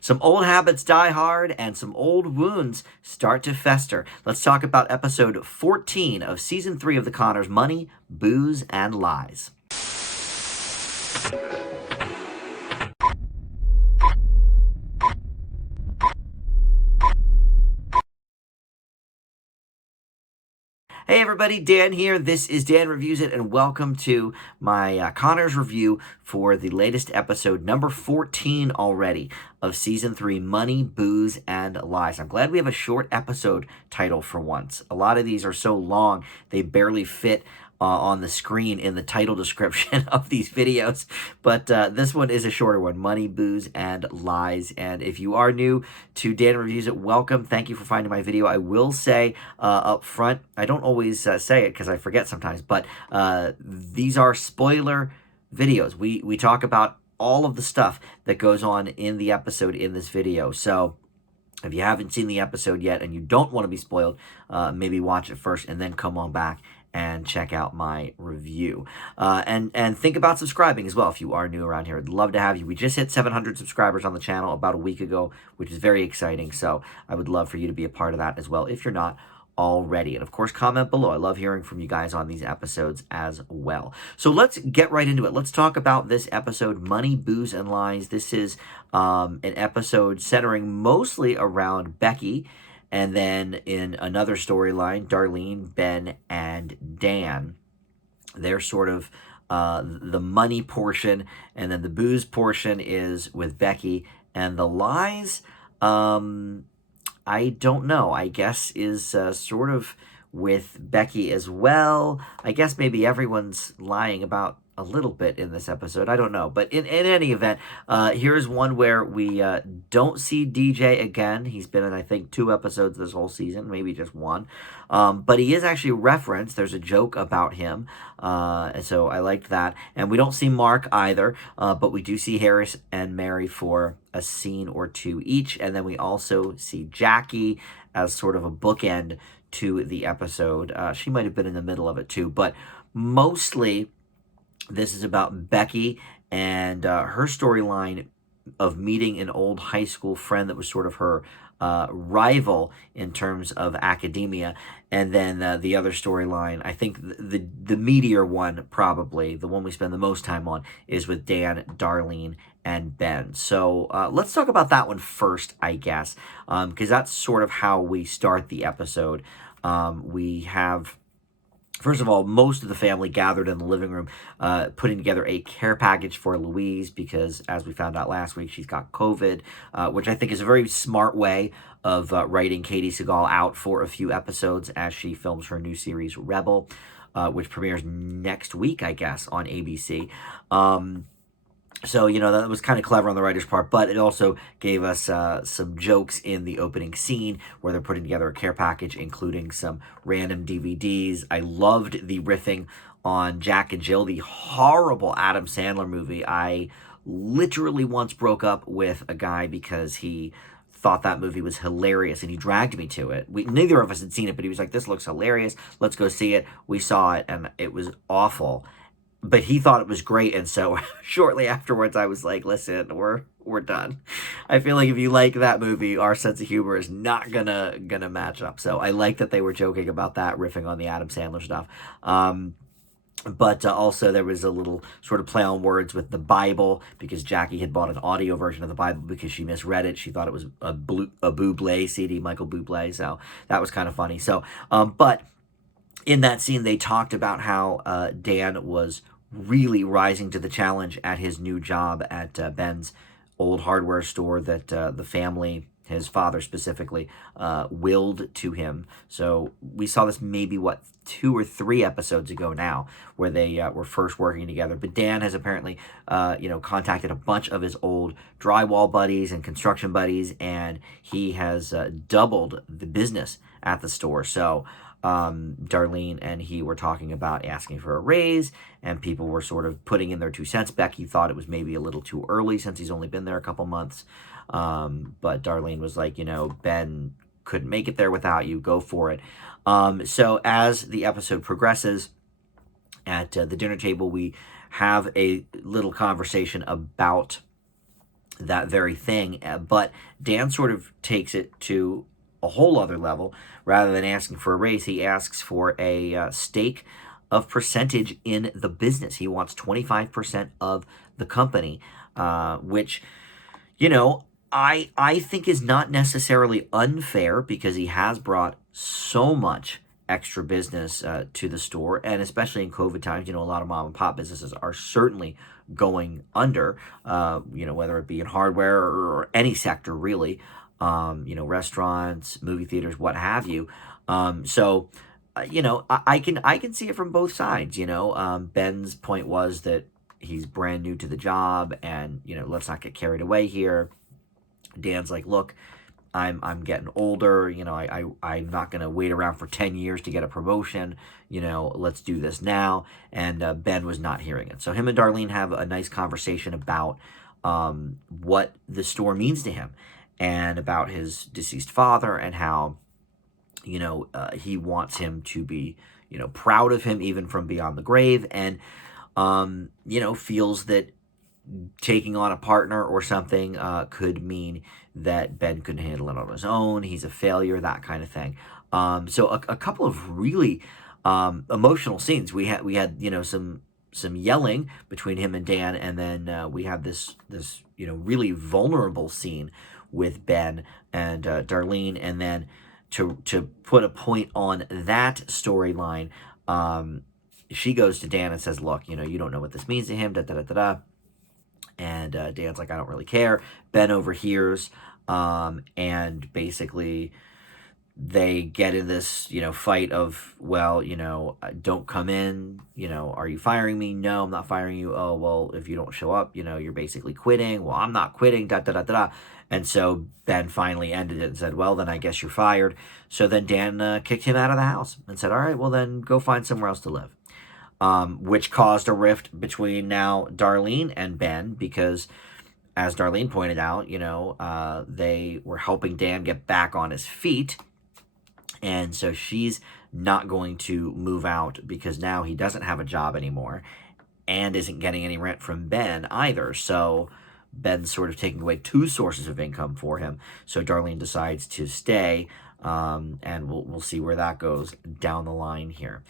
Some old habits die hard and some old wounds start to fester. Let's talk about episode 14 of season 3 of The Conners: Money, Booze, and Lies. Hey everybody, Dan here. This is Dan Reviews It, and welcome to my Conners review for the latest episode, number 14 already, of Season 3, Money, Booze, and Lies. I'm glad we have a short episode title for once. A lot of these are so long, they barely fit on the screen in the title description of these videos, but this one is a shorter one: Money, Booze, and Lies. And if you are new to Dan Reviews It, welcome. Thank you for finding my video. I will say up front, I don't always say it because I forget sometimes, but these are spoiler videos. We talk about all of the stuff that goes on in the episode in this video. So if you haven't seen the episode yet and you don't want to be spoiled, maybe watch it first and then come on back and check out my review. And think about subscribing as well if you are new around here. I'd love to have you. We just hit 700 subscribers on the channel about a week ago, which is very exciting. So I would love for you to be a part of that as well if you're not already. And of course, comment below. I love hearing from you guys on these episodes as well. So let's get right into it. Let's talk about this episode, Money, Booze, and Lies. This is an episode centering mostly around Becky, and then in another storyline, Darlene, Ben, and Dan. They're sort of the money portion, and then the booze portion is with Becky. And the lies, I don't know, I guess is sort of with Becky as well. I guess maybe everyone's lying about a little bit in this episode. I don't know. But in any event, here's one where we don't see DJ again. He's been in, I think, 2 episodes this whole season, maybe just 1. But he is actually referenced. There's a joke about him. And so I liked that. And we don't see Mark either. But we do see Harris and Mary for a scene or 2 each. And then we also see Jackie as sort of a bookend to the episode. She might have been in the middle of it too. But mostly this is about Becky and her storyline of meeting an old high school friend that was sort of her rival in terms of academia. And then the other storyline, I think the meatier one, probably the one we spend the most time on, is with Dan, Darlene, and Ben. So let's talk about that one first, I guess, because that's sort of how we start the episode. We have, first of all, most of the family gathered in the living room, putting together a care package for Louise because, as we found out last week, she's got COVID, which I think is a very smart way of writing Katie Sagal out for a few episodes as she films her new series, Rebel, which premieres next week, I guess, on ABC. So, you know, that was kind of clever on the writer's part, but it also gave us some jokes in the opening scene where they're putting together a care package, including some random DVDs. I loved the riffing on Jack and Jill, the horrible Adam Sandler movie. I literally once broke up with a guy because he thought that movie was hilarious, and he dragged me to it. Neither of us had seen it, but he was like, this looks hilarious. Let's go see it. We saw it, and it was awful. But he thought it was great, and so shortly afterwards, I was like, listen, we're done. I feel like if you like that movie, our sense of humor is not gonna match up. So I like that they were joking about that, riffing on the Adam Sandler stuff. But also there was a little sort of play on words with the Bible, because Jackie had bought an audio version of the Bible because she misread it. She thought it was a Bublé CD, Michael Bublé, so that was kind of funny. So, but in that scene, they talked about how Dan was really rising to the challenge at his new job at Ben's old hardware store that the family, his father specifically, willed to him. So we saw this maybe, 2 or 3 episodes ago now, where they were first working together. But Dan has apparently, contacted a bunch of his old drywall buddies and construction buddies, and he has doubled the business at the store. So Darlene and he were talking about asking for a raise, and people were sort of putting in their 2 cents. Becky thought it was maybe a little too early since he's only been there a couple months. But Darlene was like, Ben couldn't make it there without you. Go for it. So as the episode progresses, at the dinner table, we have a little conversation about that very thing. But Dan sort of takes it to a whole other level. Rather than asking for a raise, he asks for a stake of percentage in the business. He wants 25% of the company, which, you know, I think is not necessarily unfair because he has brought so much extra business to the store, and especially in COVID times, a lot of mom and pop businesses are certainly going under. Whether it be in hardware or any sector really, restaurants, movie theaters, what have you. I can see it from both sides. Ben's point was that he's brand new to the job, and let's not get carried away here. Dan's like, look, I'm getting older. I'm not gonna wait around for 10 years to get a promotion. Let's do this now. And Ben was not hearing it. So him and Darlene have a nice conversation about what the store means to him, and about his deceased father, and how he wants him to be proud of him even from beyond the grave, and feels that taking on a partner or something could mean that Ben couldn't handle it on his own. He's a failure, that kind of thing. So a couple of really emotional scenes. We had some yelling between him and Dan, and then we have this really vulnerable scene with Ben and Darlene, and then to put a point on that storyline, she goes to Dan and says, "Look, you don't know what this means to him." Da da da da da. And Dan's like, I don't really care. Ben overhears, and basically they get in this, fight of, well, don't come in, are you firing me? No, I'm not firing you. Oh, well, if you don't show up, you're basically quitting. Well, I'm not quitting, da da da da da. And so Ben finally ended it and said, well, then I guess you're fired. So then Dan kicked him out of the house and said, all right, well, then go find somewhere else to live. Which caused a rift between now Darlene and Ben, because, as Darlene pointed out, they were helping Dan get back on his feet, and so she's not going to move out because now he doesn't have a job anymore and isn't getting any rent from Ben either. So Ben's sort of taking away two sources of income for him. So Darlene decides to stay, and we'll see where that goes down the line here.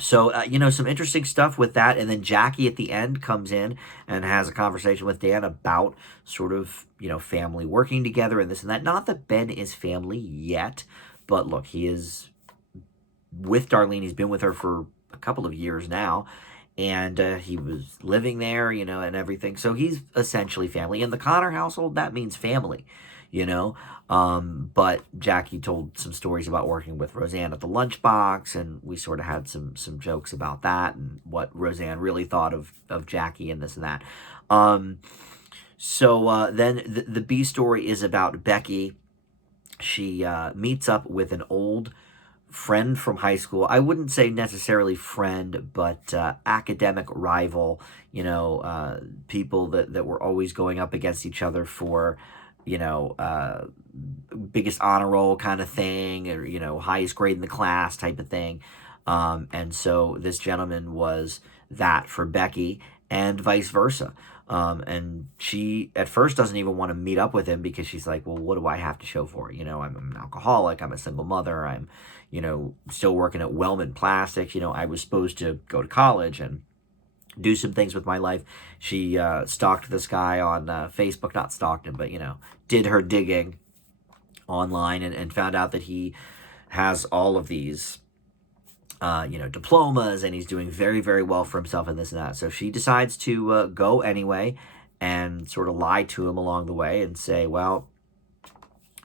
Some interesting stuff with that. And then Jackie at the end comes in and has a conversation with Dan about sort of, family working together and this and that. Not that Ben is family yet, but look, he is with Darlene. He's been with her for a couple of years now, and he was living there, and everything. So he's essentially family. In the Connor household, that means family, but Jackie told some stories about working with Roseanne at the lunchbox, and we sort of had some jokes about that and what Roseanne really thought of Jackie and this and that. Then the B story is about Becky. She meets up with an old friend from high school. I wouldn't say necessarily friend, but academic rival, people that were always going up against each other for, biggest honor roll kind of thing, or, highest grade in the class type of thing. And so this gentleman was that for Becky, and vice versa. And she at first doesn't even want to meet up with him because she's like, well, what do I have to show for it? I'm an alcoholic. I'm a single mother. I'm, still working at Wellman Plastics. I was supposed to go to college and do some things with my life. She stalked this guy on Facebook, not stalked him, but, did her digging online, and found out that he has all of these, diplomas, and he's doing very, very well for himself and this and that. So she decides to go anyway and sort of lie to him along the way and say, well,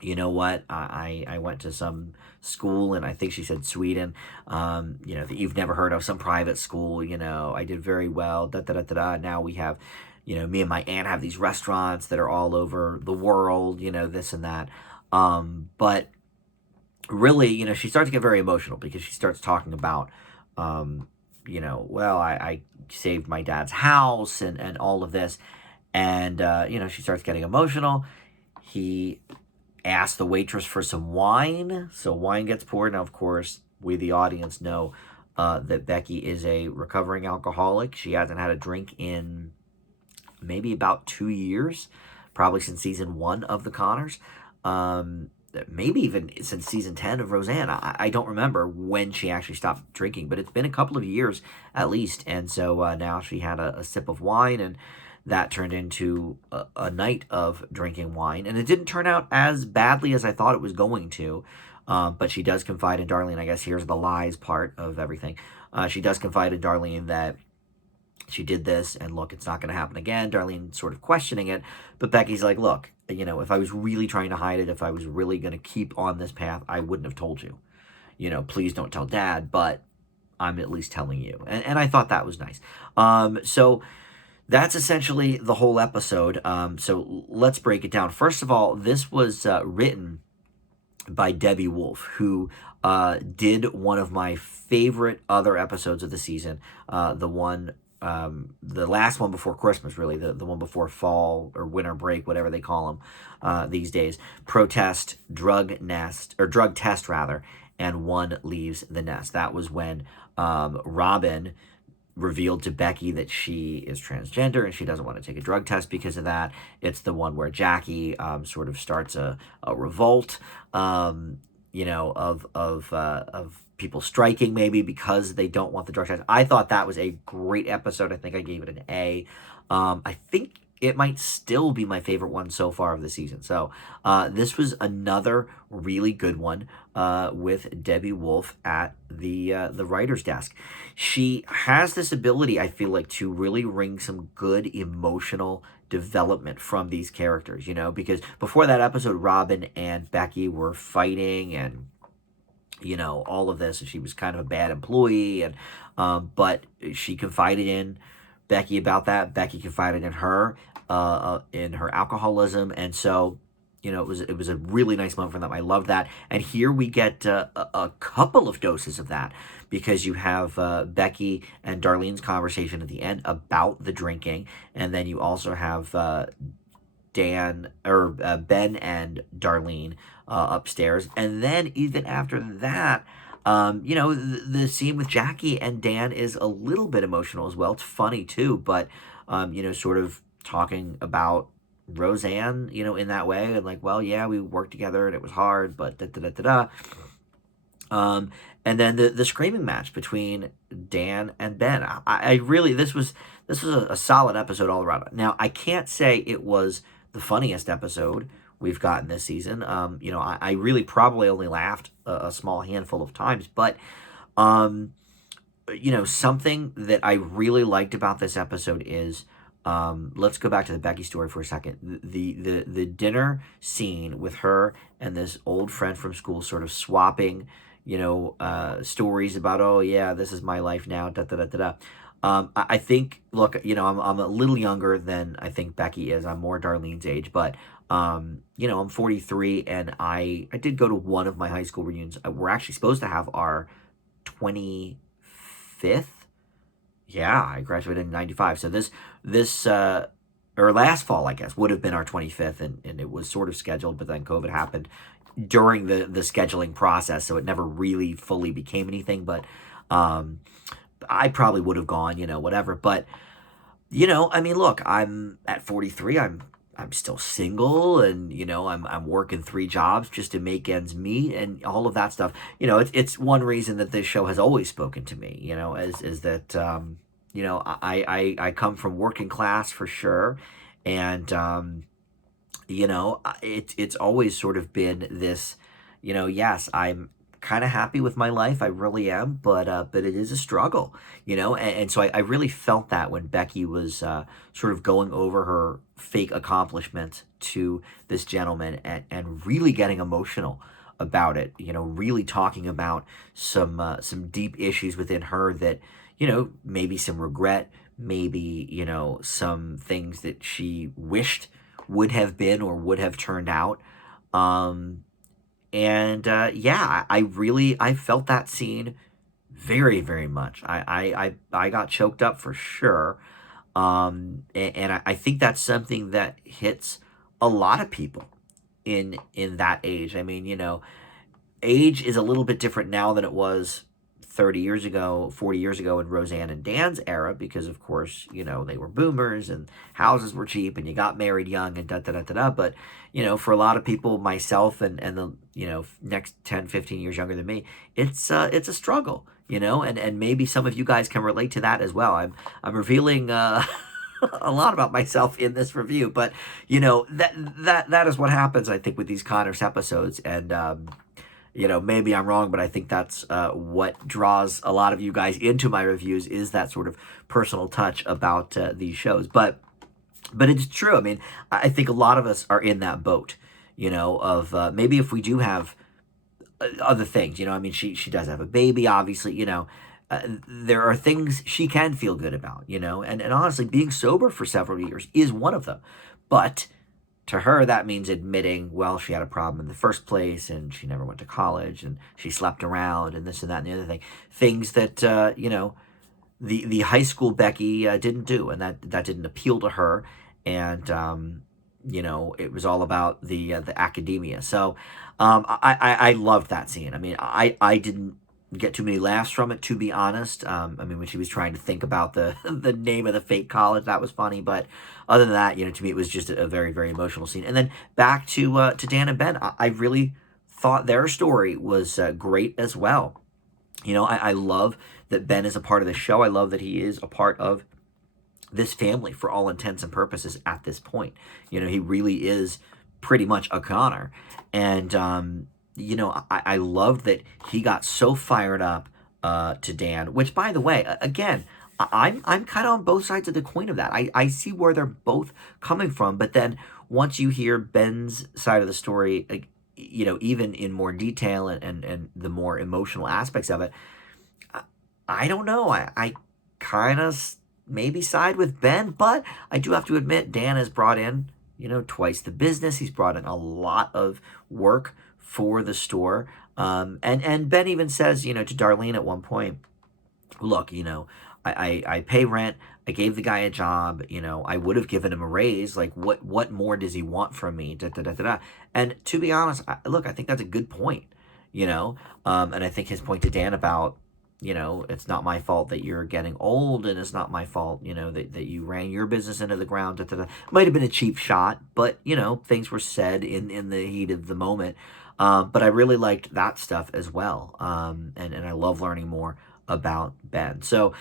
you know what, I went to some school, and I think she said Sweden, that you've never heard of, some private school, I did very well, da da da da da. Now we have, me and my aunt have these restaurants that are all over the world, this and that. But really, she starts to get very emotional because she starts talking about, well, I saved my dad's house and all of this. And, she starts getting emotional. He asked the waitress for some wine. So wine gets poured. Now, of course, we, the audience, know that Becky is a recovering alcoholic. She hasn't had a drink in maybe about 2 years, probably since season 1 of The Connors. Um, Maybe even since season 10 of Roseanne. I don't remember when she actually stopped drinking, but it's been a couple of years at least. And so now she had a sip of wine, and that turned into a night of drinking wine. And it didn't turn out as badly as I thought it was going to. But she does confide in Darlene. I guess here's the lies part of everything. She does confide in Darlene that she did this, and look, it's not going to happen again. Darlene sort of questioning it, but Becky's like, look, if I was really trying to hide it, if I was really going to keep on this path, I wouldn't have told you. Please don't tell Dad, but I'm at least telling you. And I thought that was nice. So that's essentially the whole episode. So let's break it down. First of all, this was written by Debbie Wolf, who did one of my favorite other episodes of the season, the last one before Christmas, really, the one before fall or winter break, whatever they call them these days. Protest, drug test rather, and one leaves the nest. That was when Robin revealed to Becky that she is transgender and she doesn't want to take a drug test because of that. It's the one where Jackie sort of starts a revolt, of people striking maybe because they don't want the drug test. I thought that was a great episode. I think I gave it an A. I think it might still be my favorite one so far of the season. So this was another really good one with Debbie Wolf at the writer's desk. She has this ability, I feel like, to really bring some good emotional development from these characters, because before that episode, Robin and Becky were fighting and all of this, and she was kind of a bad employee, and but she confided in Becky about that. Becky confided in her alcoholism, and so it was a really nice moment for them. I love that, and here we get a couple of doses of that, because you have Becky and Darlene's conversation at the end about the drinking, and then you also have Ben and Darlene upstairs, and then even after that, the scene with Jackie and Dan is a little bit emotional as well. It's funny too, but sort of talking about Roseanne, in that way, and like, well, yeah, we worked together and it was hard, but da da da da da. And then the screaming match between Dan and Ben. I really, this was a solid episode all around. Now, I can't say it was the funniest episode we've gotten this season. I really probably only laughed a small handful of times, but something that I really liked about this episode is, let's go back to the Becky story for a second. The dinner scene with her and this old friend from school sort of swapping, stories about, oh yeah, this is my life now, da da da da da. I think, look, I'm a little younger than I think Becky is. I'm more Darlene's age, but I'm 43, and I did go to one of my high school reunions. We're actually supposed to have our 25th. Yeah, I graduated in 95. So this or last fall, I guess, would have been our 25th, and it was sort of scheduled, but then COVID happened during the scheduling process, so it never really fully became anything. But I probably would have gone, whatever. But I mean, look, I'm at 43. I'm still single, and I'm working 3 jobs just to make ends meet, and all of that stuff. It's one reason that this show has always spoken to me. Is that I come from working class for sure, and it's always sort of been this. Yes, I'm kind of happy with my life. I really am, but it is a struggle, and so I really felt that when Becky was sort of going over her fake accomplishments to this gentleman, and really getting emotional about it, really talking about some deep issues within her that, maybe some regret, maybe, some things that she wished would have been or would have turned out. And yeah, I felt that scene very, very much. I got choked up for sure. And I think that's something that hits a lot of people in that age. I mean, age is a little bit different now than it was 30 years ago, 40 years ago in Roseanne and Dan's era, because of course, they were boomers and houses were cheap and you got married young and da da da da da. But, for a lot of people, myself and the, next 10, 15 years younger than me, it's a struggle, and maybe some of you guys can relate to that as well. I'm revealing, a lot about myself in this review, but that is what happens, I think, with these Connors episodes. And maybe I'm wrong, but I think that's what draws a lot of you guys into my reviews, is that sort of personal touch about these shows. But it's true. I mean, I think a lot of us are in that boat, of maybe if we do have other things, I mean, she does have a baby, obviously, there are things she can feel good about, and honestly, being sober for several years is one of them. But to her, that means admitting, well, she had a problem in the first place, and she never went to college, and she slept around, and this and that and the other thing. Things that, the high school Becky didn't do, and that didn't appeal to her. And, it was all about the academia. So I loved that scene. I mean, I didn't get too many laughs from it, to be honest. I mean, when she was trying to think about the the name of the fake college, that was funny. But other than that, to me, it was just a very, very emotional scene. And then back to Dan and Ben, I really thought their story was great as well. I love that Ben is a part of the show. I love that he is a part of this family for all intents and purposes at this point. He really is pretty much a Connor. And, I loved that he got so fired up to Dan, which, by the way, again, I'm kind of on both sides of the coin of that. I see where they're both coming from, but then once you hear Ben's side of the story, even in more detail and the more emotional aspects of it, I don't know. I kind of maybe side with Ben, but I do have to admit Dan has brought in, twice the business. He's brought in a lot of work for the store. And Ben even says, to Darlene at one point, look, I pay rent. I gave the guy a job. I would have given him a raise. Like, what more does he want from me? Da, da, da, da, da. And to be honest, I think that's a good point, and I think his point to Dan about, it's not my fault that you're getting old, and it's not my fault, that you ran your business into the ground. Da, da, da. Might have been a cheap shot, but, things were said in the heat of the moment. But I really liked that stuff as well. And I love learning more about Ben. So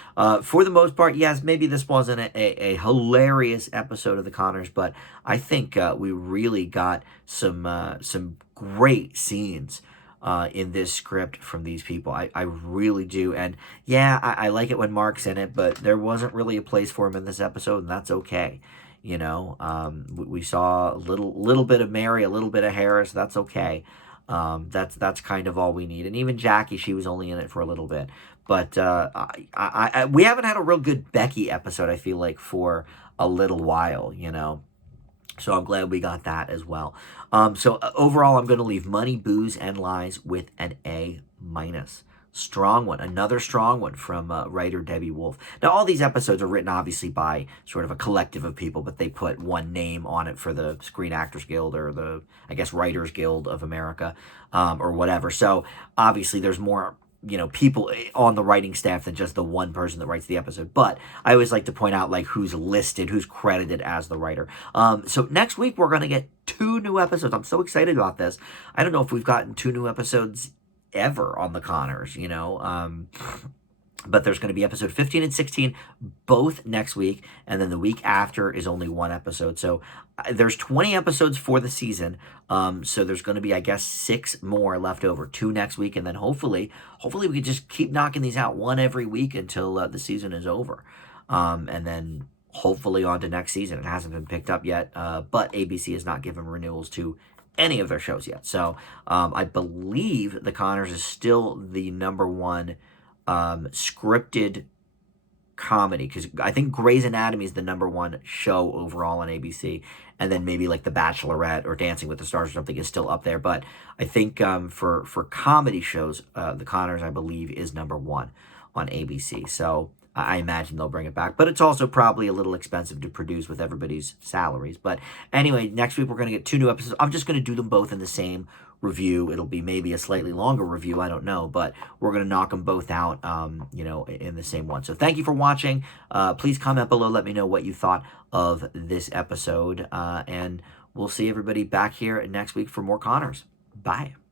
for the most part, yes, maybe this wasn't a hilarious episode of The Connors, but I think we really got some great scenes in this script from these people. I really do. And yeah, I like it when Mark's in it, but there wasn't really a place for him in this episode, and that's okay. We saw a little bit of Mary, a little bit of Harris. That's okay. That's kind of all we need. And even Jackie, she was only in it for a little bit. But we haven't had a real good Becky episode, I feel like, for a little while, So I'm glad we got that as well. So overall, I'm going to leave Money, Booze, and Lies with an A-. Strong one. Another strong one from writer Debbie Wolf. Now, all these episodes are written, obviously, by sort of a collective of people, but they put one name on it for the Screen Actors Guild or the, I guess, Writers Guild of America, or whatever. So, obviously, there's more, people on the writing staff than just the one person that writes the episode. But I always like to point out, like, who's listed, who's credited as the writer. So next week, we're going to get 2 new episodes. I'm so excited about this. I don't know if we've gotten 2 new episodes ever on the Connors, but there's going to be episode 15 and 16 both next week, and then the week after is only 1 episode. So there's 20 episodes for the season. So there's going to be, I guess, 6 more left over, 2 next week, and then hopefully we can just keep knocking these out 1 every week until the season is over, and then hopefully on to next season. It hasn't been picked up yet, but ABC has not given renewals to any of their shows yet. So I believe The Connors is still the #1 scripted comedy, because I think Grey's Anatomy is the #1 show overall on ABC, and then maybe like The Bachelorette or Dancing with the Stars or something is still up there. But I think for comedy shows, The Connors, I believe, is #1 on ABC. So I imagine they'll bring it back. But it's also probably a little expensive to produce with everybody's salaries. But anyway, next week we're going to get 2 new episodes. I'm just going to do them both in the same review. It'll be maybe a slightly longer review, I don't know, but we're going to knock them both out, in the same one. So thank you for watching. Please comment below, let me know what you thought of this episode, and we'll see everybody back here next week for more Connors. Bye.